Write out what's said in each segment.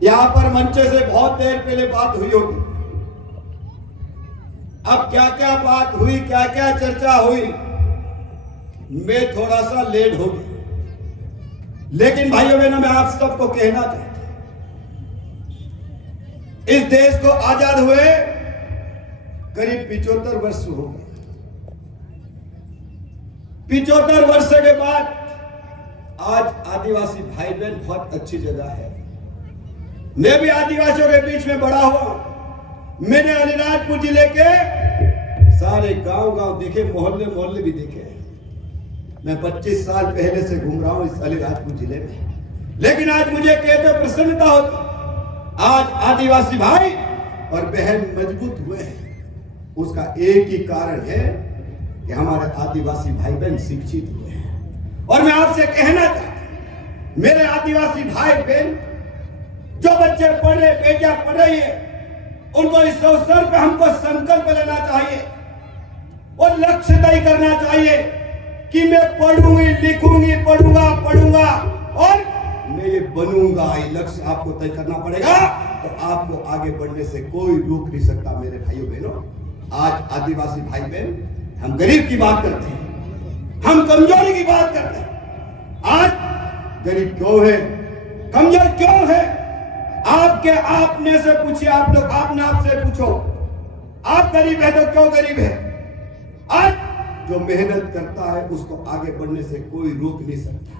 यहां पर मंचे से बहुत देर पहले बात हुई होगी। अब क्या क्या बात हुई, क्या क्या चर्चा हुई, मैं थोड़ा सा लेट हो गया, लेकिन भाइयों बहनों मैं आप सबको कहना चाहता हूं, इस देश को आजाद हुए करीब 75 वर्ष हो गए। 75 वर्ष के बाद आज आदिवासी भाई बहन बहुत अच्छी जगह है। मैं भी आदिवासियों के बीच में बड़ा हुआ। मैंने अलीराजपुर जिले के सारे गांव देखे, मोहल्ले भी देखे। मैं 25 साल पहले से घूम रहा हूं इस अलीराजपुर जिले में, लेकिन आज मुझे कहते प्रसन्नता होती। आज आदिवासी भाई और बहन मजबूत हुए हैं। उसका एक ही कारण है कि हमारे आदिवासी भाई बहन शिक्षित हुए हैं। और मैं आपसे कहना चाहता हूं, मेरे आदिवासी भाई बहन जो बच्चे पढ़ रहे, बेटियां पढ़ रही है, उनको इस अवसर पे हमको संकल्प लेना चाहिए और लक्ष्य तय करना चाहिए कि मैं पढ़ूंगी, लिखूंगी, पढ़ूंगा और मैं ये बनूंगा। ये लक्ष्य आपको तय करना पड़ेगा, तो आपको आगे बढ़ने से कोई रोक नहीं सकता। मेरे भाइयों बहनों, आज आदिवासी भाई बहन हम गरीब की बात करते हैं, हम कमजोरी की बात करते हैं। आज गरीब क्यों है, कमजोर क्यों है? आपके आपने से पूछिए, आप लोग आपने आपसे पूछो, आप गरीब है तो क्यों गरीब है? आज जो मेहनत करता है उसको आगे बढ़ने से कोई रोक नहीं सकता।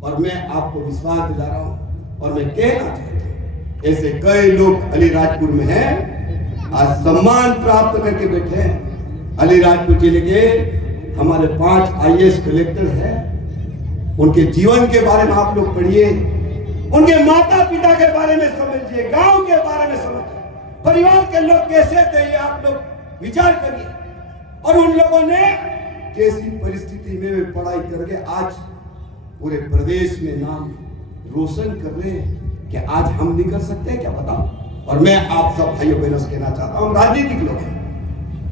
और मैं आपको विश्वास दिला रहा हूं और मैं कहना चाहता हूं, ऐसे कई लोग अलीराजपुर में हैं, आज सम्मान प्राप्त करके बैठे हैं। अलीराजपुर जिले के हमारे 5 IAS कलेक्टर हैं। उनके जीवन के बारे में आप लोग पढ़िए, उनके माता पिता के बारे में समझिए, गांव के बारे में समझिए, परिवार के लोग कैसे थे ये आप लोग विचार करिए। और उन लोगों ने कैसी परिस्थिति में पढ़ाई करके आज पूरे प्रदेश में नाम रोशन कर रहे हैं। क्या आज हम नहीं कर सकते? क्या बताओ। और मैं आप सब भाइयों बहनों से कहना चाहता हूं, हम राजनीतिक लोग हैं,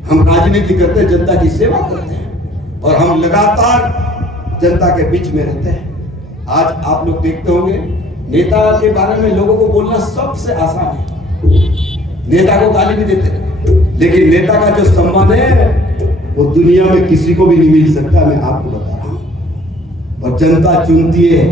हम राजनीति करते हैं, जनता की सेवा करते हैं और हम लगातार जनता के बीच में रहते हैं। आज आप लोग देखते होंगे, नेता के बारे में लोगों को बोलना सबसे आसान है, नेता को गाली भी देते हैं, लेकिन नेता का जो सम्मान है वो दुनिया में किसी को भी नहीं मिल सकता। मैं आपको बता रहा हूं। और जनता चुनती है,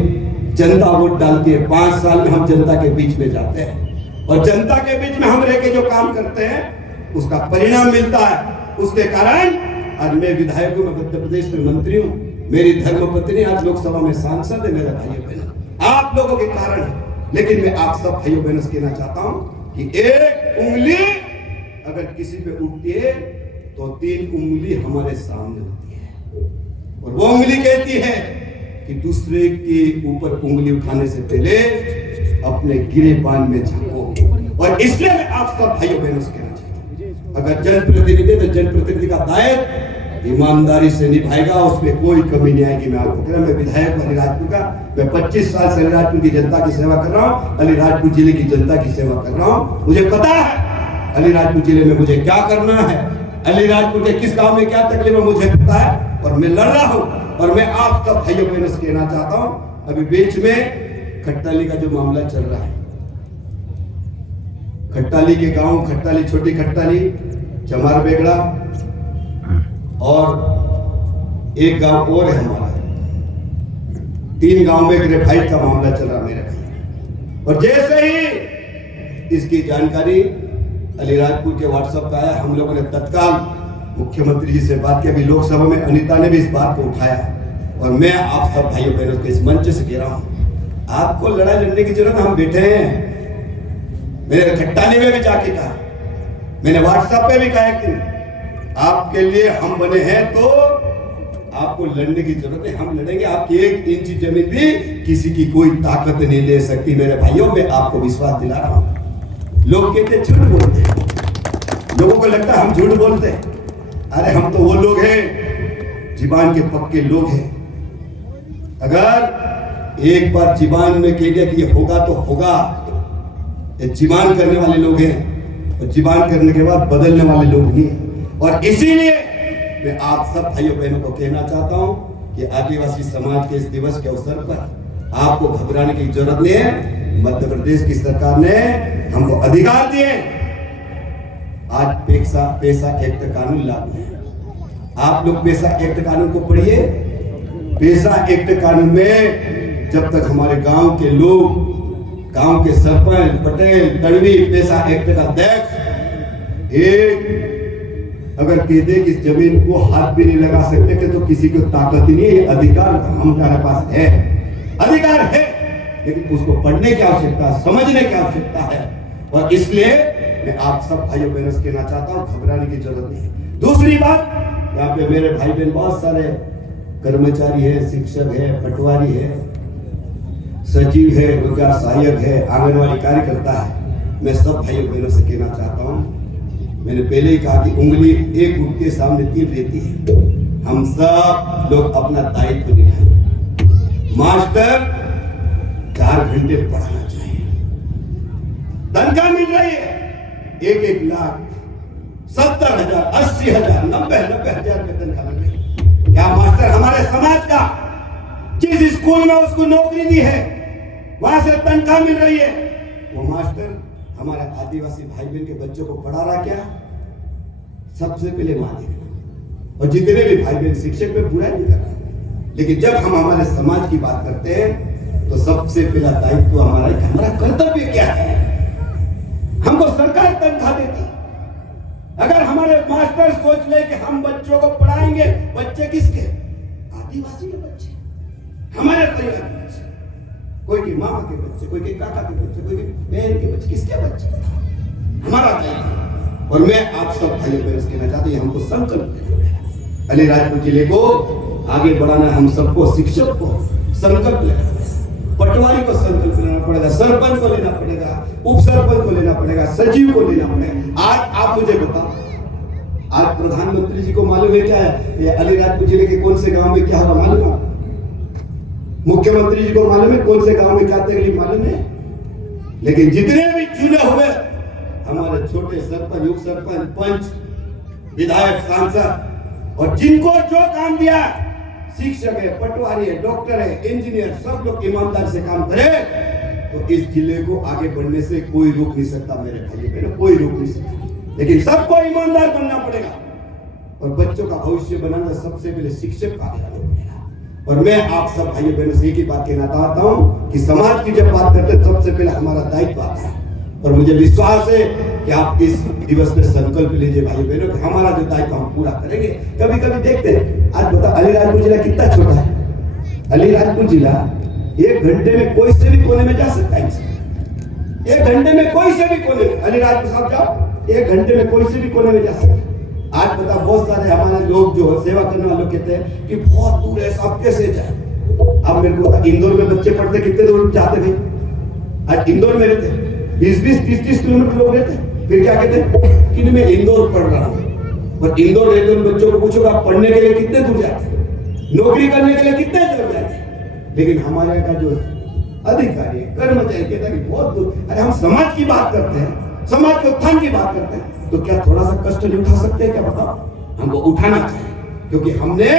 जनता वोट डालती है। 5 साल में हम जनता के बीच में जाते हैं और जनता के बीच में हम रह के जो काम करते हैं उसका परिणाम मिलता है। उसके कारण आज मैं विधायक हूं, मैं मध्य प्रदेश में मंत्री हूं, मेरी धर्मपत्नी आज लोकसभा में सांसद है। मेरा भाइयों बहनों, आप लोगों के कारण है। लेकिन मैं आप सब भाइयों बहनों से कहना चाहता हूं कि एक उंगली अगर किसी पे उठती है तो 3 उंगली हमारे सामने होती है। और वो उंगली कहती है कि दूसरे के ऊपर उंगली उठाने से पहले अपने गिरेबान में झांको। और इसलिए मैं आप सब भाइयों बहनों से कहना चाहता हूं, अगर जनप्रतिनिधि तो जनप्रतिनिधि का दायित्व ईमानदारी से निभाएगा, उसमें कोई कमी नहीं आएगी। मैं आपको कह रहा हूं, मैं विधायक अलीराजपुर का, मैं 25 साल से अलीराजपुर की जनता की सेवा कर रहा हूं, अलीराजपुर जिले की जनता की सेवा कर रहा हूं। मुझे पता है अलीराजपुर जिले में मुझे क्या करना है, अलीराजपुर के किस गांव में क्या तकलीफ है मुझे पता है और मैं लड़ रहा हूं। और मैं आप सब भाइयों बहनों से कहना चाहता हूं, अभी बीच में खट्टाली का जो मामला चल रहा है, खट्टाली के गांव, खट्टाली, छोटी खट्टाली, चमार बेगड़ा और एक गांव और है हमारा, 3 गांव में ग्रेफाइट का मामला चल रहा मेरे भाई। और जैसे ही इसकी जानकारी अलीराजपुर के व्हाट्सएप पे आया, हम लोगों ने तत्काल मुख्यमंत्री जी से बात की। अभी लोकसभा में अनीता ने भी इस बात को उठाया और मैं आप सब भाइयों बहनों के इस मंच से कह रहा हूं, आपको लड़ाई लड़ने की जरूरत, हम बैठे हैं। मैंने खट्टाली में भी जाके कहा, मैंने व्हाट्सएप पे भी कहा कि आपके लिए हम बने हैं तो आपको लड़ने की जरूरत है, हम लड़ेंगे। आपकी 1 इंच जमीन भी किसी की कोई ताकत नहीं ले सकती। मेरे भाइयों, मैं आपको विश्वास दिला रहा हूं। लोग कहते झूठ बोलते हैं, लोगों को लगता है हम झूठ बोलते हैं। अरे हम तो वो लोग हैं, जीबान के पक्के लोग हैं। अगर एक बार जीबान में कह दिया कि ये होगा तो होगा, ये जीबान करने वाले लोग हैं और जीबान करने के बाद बदलने वाले लोग नहीं हैं। और इसीलिए मैं आप सब भाइयों बहनों को कहना चाहता हूं कि आदिवासी समाज के इस दिवस के अवसर पर आपको घबराने की जरूरत नहीं है। मध्य प्रदेश की सरकार ने हमको अधिकार दिए। आज पैसा एक्ट कानून लागू है। आप लोग पैसा एक्ट कानून को पढ़िए। पैसा एक्ट कानून में जब तक हमारे गांव के लोग, गांव के सरपंच, पटेल, तड़वी पैसा एक्ट का अध्यक्ष एक अगर कह दे कि जमीन को हाथ भी नहीं लगा सकते कि तो किसी को ताकत ही नहीं है। ये अधिकार हमारे पास है, अधिकार है, लेकिन उसको पढ़ने की आवश्यकता, समझने की आवश्यकता है। और इसलिए मैं आप सब भाइयों बहनों से कहना चाहता हूं, घबराने की जरूरत नहीं। दूसरी बात, यहाँ पे मेरे भाई बहन बहुत सारे कर्मचारी है, शिक्षक है, पटवारी है, सचिव है, रोजगार सहायक है, आंगनवाड़ी कार्यकर्ता है। मैं सब भाइयों बहनों से कहना चाहता हूं, मैंने पहले ही कहा कि उंगली एक ऊँट के सामने तीन रहती है। हम सब लोग अपना दायित्व निभाएं। मास्टर 4 घंटे पढ़ाना चाहिए। तनख्वाह मिल रही है 1-1 लाख, 70,000, 80,000, 90,000 में तनख्वाह मिल रही है। क्या मास्टर हमारे समाज का जिस स्कूल में उसको नौकरी दी है वहां से तनख्वाह मिल रही है, वो मास्टर हमारे आदिवासी भाई बहन के बच्चों को पढ़ा रहा क्या? सबसे पहले मां देखना। और जितने भी भाई बहन शिक्षक पे बुराई नहीं कर रहा, लेकिन जब हम हमारे समाज की बात करते हैं तो सबसे पहला दायित्व हमारा कर्तव्य क्या है? हमको सरकार तनख्वाह देती। अगर हमारे मास्टर सोच ले कि हम बच्चों को पढ़ाएंगे, बच्चे किसके? आदिवासी के बच्चे, हमारे परिवार के बच्चे, कोई के मामा के बच्चे, कोई के काका के बच्चे, कोई के बहन के बच्चे, किसके बच्चे? हमारा दायित्व। और मैं आप सब भाइयों बहनों से कहना चाहता हूं, हमको संकल्प लेना पड़ेगा। अलीराजपुर जिले को आगे बढ़ाना, हम सबको, शिक्षक को संकल्प लेना पड़ेगा, पटवारी को संकल्प लेना पड़ेगा, सरपंच को लेना पड़ेगा, उप सरपंच को लेना पड़ेगा, सचिव को लेना पड़ेगा। आज आप मुझे बताओ, आज प्रधानमंत्री जी को मालूम है क्या है अलीराजपुर जिले के कौन से गांव में क्या होगा? मालूम है? मुख्यमंत्री जी को मालूम है कौन से गांव में क्या तकलीफ? मालूम है? लेकिन जितने भी चुने हुए हमारे छोटे सरपंच, उप सरपंच, पंच, विधायक, सांसद, और जिनको जो काम दिया, शिक्षक है, पटवारी है, डॉक्टर है, इंजीनियर, सब लोग ईमानदार से काम करे तो इस जिले को आगे बढ़ने से कोई रोक नहीं सकता। मेरे भाई बहनों, कोई रोक नहीं सकता। लेकिन सबको ईमानदार बनना पड़ेगा और बच्चों का भविष्य बनाना सबसे पहले शिक्षक का आगे आना पड़ेगा। और मैं आप सब भाइयों बहनों से एक ही बात कहना चाहता हूं कि समाज की जब बात करते हैं सबसे पहले हमारा दायित्व आता है। और मुझे विश्वास है कि आप इस दिवस में संकल्प लीजिए भाइयों बहनों कि हमारा जो दायित्व हम पूरा करेंगे। कभी कभी देखते हैं, आज बता अलीराजपुर जिला कितना छोटा है। अलीराजपुर जिला 1 घंटे में कोई से भी कोने में जा सकता है। 1 घंटे में कोई से भी कोने में, अलीराजपुर साहब जाओ, 1 घंटे में कोई से भी कोने में जा सकता है। आज पता बहुत सारे हमारे लोग जो सेवा करने वाले कहते हैं कि बहुत दूर है, सब कैसे जाए? अब मेरे को इंदौर में बच्चे पढ़ते, कितने दूर जाते थे? आज इंदौर में रहते 20-20, 30-30 किलोमीटर लोग रहते, फिर क्या कहते हैं कि मैं इंदौर पढ़ रहा हूँ। और इंदौर रहते उन बच्चों को पूछोगे आप पढ़ने के लिए कितने दूर जाते, नौकरी करने के लिए कितने दूर जाते? लेकिन हमारे यहाँ का जो अधिकारी, कर्मचारी कहता है कि बहुत दूर। अरे हम समाज की बात करते हैं, समाज के उत्थान की बात करते हैं, तो क्या थोड़ा सा कष्ट नहीं उठा सकते? क्या बताओ? हमको उठाना चाहिए, क्योंकि हमने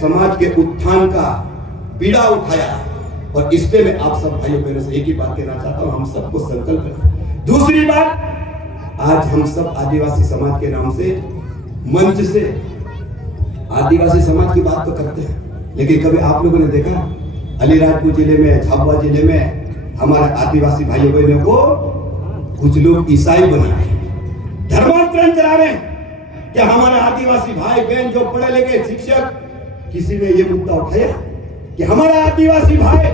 समाज के उत्थान का पीड़ा उठाया। और इसलिए मैं आप सब भाइयों बहनों से एक ही बात कहना चाहता हूं, हम सबको संकल्प करें। दूसरी बात, आज हम सब आदिवासी समाज के नाम से मंच से आदिवासी समाज की बात तो करते हैं, लेकिन कभी आप लोगों ने देखा अलीराजपुर जिले में, झाबुआ जिले में हमारे आदिवासी भाइयों बहनों को कुछ लोग ईसाई बना रहे हैं, धर्मांतरण करा रहे हैं? क्या हमारे आदिवासी भाई बहन जो पढ़े लिखे शिक्षक, किसी ने ये मुद्दा उठाया कि हमारा आदिवासी भाई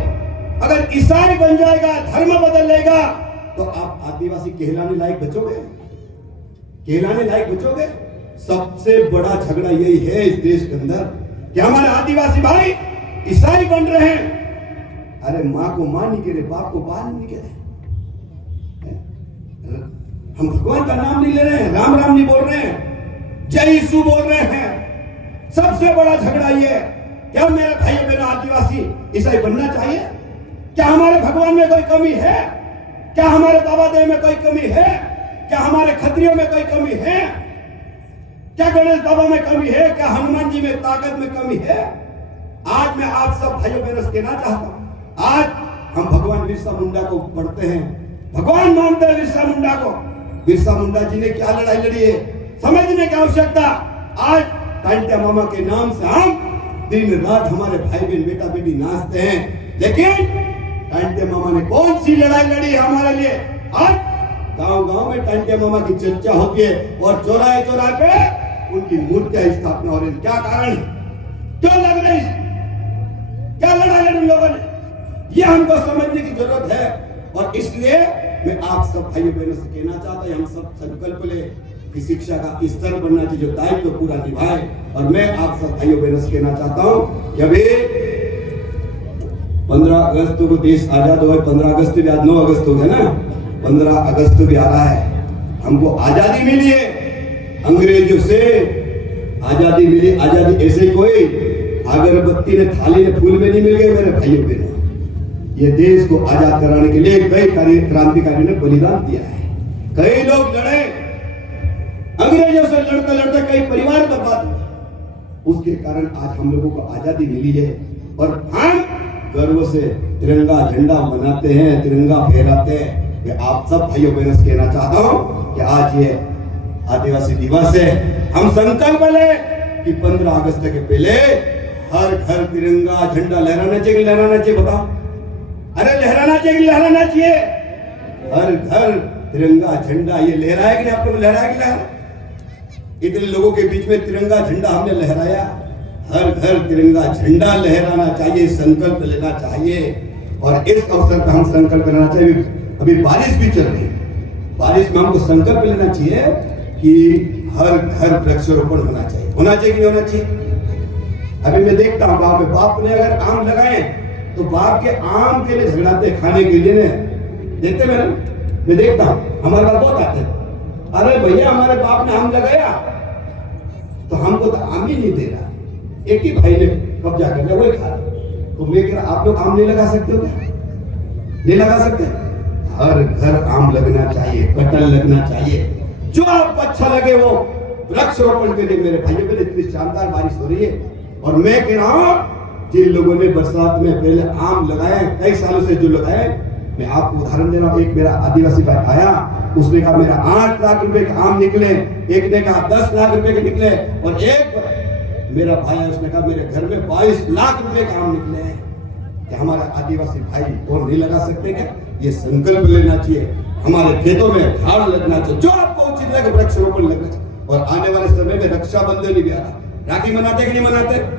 अगर ईसाई बन जाएगा, धर्म बदल लेगा, तो आप आदिवासी कहलाने लायक बचोगे? कहलाने लायक बचोगे? सबसे बड़ा झगड़ा यही है इस देश के अंदर कि हमारे आदिवासी भाई ईसाई बन रहे हैं। अरे मां को मां नहीं कह रहे, बाप को बाप नहीं कह रहे, हम भगवान का नाम नहीं ले रहे हैं, राम राम नहीं बोल रहे हैं, जय यीशु बोल रहे हैं। सबसे बड़ा झगड़ा ये, क्या मेरे भाइयों बहनों आदिवासी ईसाई बनना चाहिए? क्या हमारे भगवान में कोई कमी है? क्या हमारे बाबा देव में कोई कमी है? क्या हमारे खत्रियों में कोई कमी है? क्या गणेश बाबा में कमी है? क्या हनुमान जी में ताकत में कमी है? आज मैं आप सब भाइयों बहनों से कहना चाहता हूं, आज हम भगवान बिरसा मुंडा को पढ़ते हैं, भगवान मानते हैं बिरसा मुंडा को। बिरसा मुंडा जी ने क्या लड़ाई लड़ी है समझने की आवश्यकता। आज टांटिया मामा के नाम से हम दिन रात हमारे भाई बहन बेटा बेटी नाचते हैं, लेकिन टांटिया मामा ने कौन सी लड़ाई लड़ी है हमारे लिए। आज गांव गांव में टांटिया मामा की चर्चा होती है और चौराहे चौराहे पे उनकी मूर्तियां स्थापना हो रही है। क्या कारण है, क्यों लग रही, क्या लड़ाई लड़ी लोगों ने, ये हमको समझने की जरूरत है। और इसलिए मैं आप सब भाइयों बहनों से कहना चाहता हूं, हम सब संकल्प ले कि शिक्षा का स्तर बनना चाहिए, जो दायित्व पूरा निभाए। और मैं आप सब भाइयों बहनों से कहना चाहता हूं कि अभी 15 अगस्त को देश आजाद हुआ, 15 अगस्त भी आज 9 अगस्त हो गया ना, 15 अगस्त भी आ रहा है। हमको आजादी मिली है, अंग्रेजों से आजादी मिली। आजादी ऐसे कोई अगरबत्ती ने थाली ने फूल में नहीं मिल गए मेरे भाइयों बहनों। ये देश को आजाद कराने के लिए कई क्रांतिकारियों ने बलिदान दिया है, कई लोग लड़े, अंग्रेजों से लड़ते लड़ते कई परिवार बर्बाद हुए। उसके कारण आज हम लोगों को आजादी मिली है और हम गर्व से तिरंगा झंडा बनाते हैं, तिरंगा फहराते हैं। मैं आप सब भाइयों बहनों से कहना चाहता हूं कि आज ये आदिवासी दिवस है, हम संकल्प लें कि 15 अगस्त के पहले हर घर तिरंगा झंडा लहराना चाहिए, लहराना चाहिए, बताओ, अरे लहराना चाहिए, लहराना चाहिए। हर घर तिरंगा झंडा ये लहराया कि नहीं, आप लोग लहराया कि लहरा, इतने लोगों के बीच में तिरंगा झंडा हमने लहराया। हर घर तिरंगा झंडा लहराना चाहिए, संकल्प लेना चाहिए। और इस अवसर पर हम संकल्प लेना चाहिए, अभी बारिश भी चल रही है, बारिश में हमको संकल्प लेना चाहिए कि हर घर वृक्षारोपण होना चाहिए, होना चाहिए कि नहीं होना चाहिए। अभी मैं देखता हूँ गाँव में बाप ने अगर आम लगाए तो बाप के आम के लिए झगड़ाते, खाने के लिए देखते मैं देखता हूँ, हमारे पास बहुत आते हैं, अरे भैया हमारे बाप ने आम लगाया तो हमको तो आम ही नहीं दे रहा, एक ही भाई ने कब्जा कर लिया, वही खा रहा। तो मैं कह रहा आप लोग आम नहीं लगा सकते हो क्या, नहीं लगा सकते। हर घर आम लगना चाहिए, कटहल लगना चाहिए, जो आपको अच्छा लगे वो वृक्षारोपण के लिए। मेरे भाइयों के लिए इतनी शानदार बारिश हो रही है और मैं कह रहा हूं जिन लोगों ने बरसात में पहले आम लगाए, कई सालों से जो लगाए, मैं आपको उदाहरण दे रहा हूं। एक मेरा आदिवासी भाई आया, उसने कहा मेरा 8 लाख रुपए के आम निकले, एक ने कहा 10 लाख रुपए के निकले, और एक मेरा भाई है उसने कहा मेरे घर में 22 लाख रुपए के आम निकले हैं। कि हमारे आदिवासी भाई और नहीं लगा सकते क्या, ये संकल्प लेना चाहिए, हमारे खेतों में झाड़ लगना चाहिए, जो आपको उचित लगे वृक्षारोपण लगना चाहिए। और आने वाले समय में रक्षाबंधन भी आ रहा, राखी मनाते कि नहीं मनाते,